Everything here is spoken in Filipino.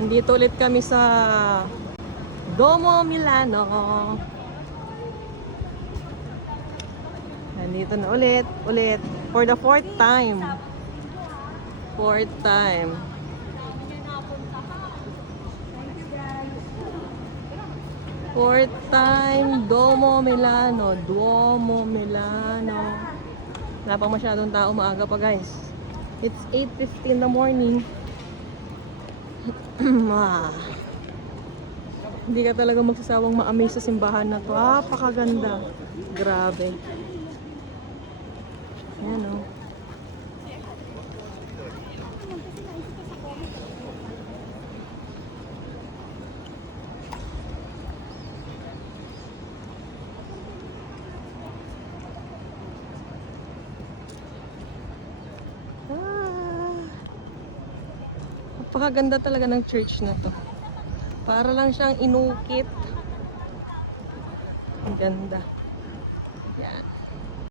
Andito ulit kami sa Duomo Milano. Nandito na ulit for the fourth time. Fourth time. Fourth time, Duomo Milano. Duomo Milano. Wala pa masyadong tao, maaga pa guys. It's 8:50 in the morning. Hindi ka talaga magsasawang ma-amaze sa simbahan na to. Napakaganda. Grabe. Ayan o. Napakaganda talaga ng church na to. Para lang siyang inukit. Ang ganda. Yan.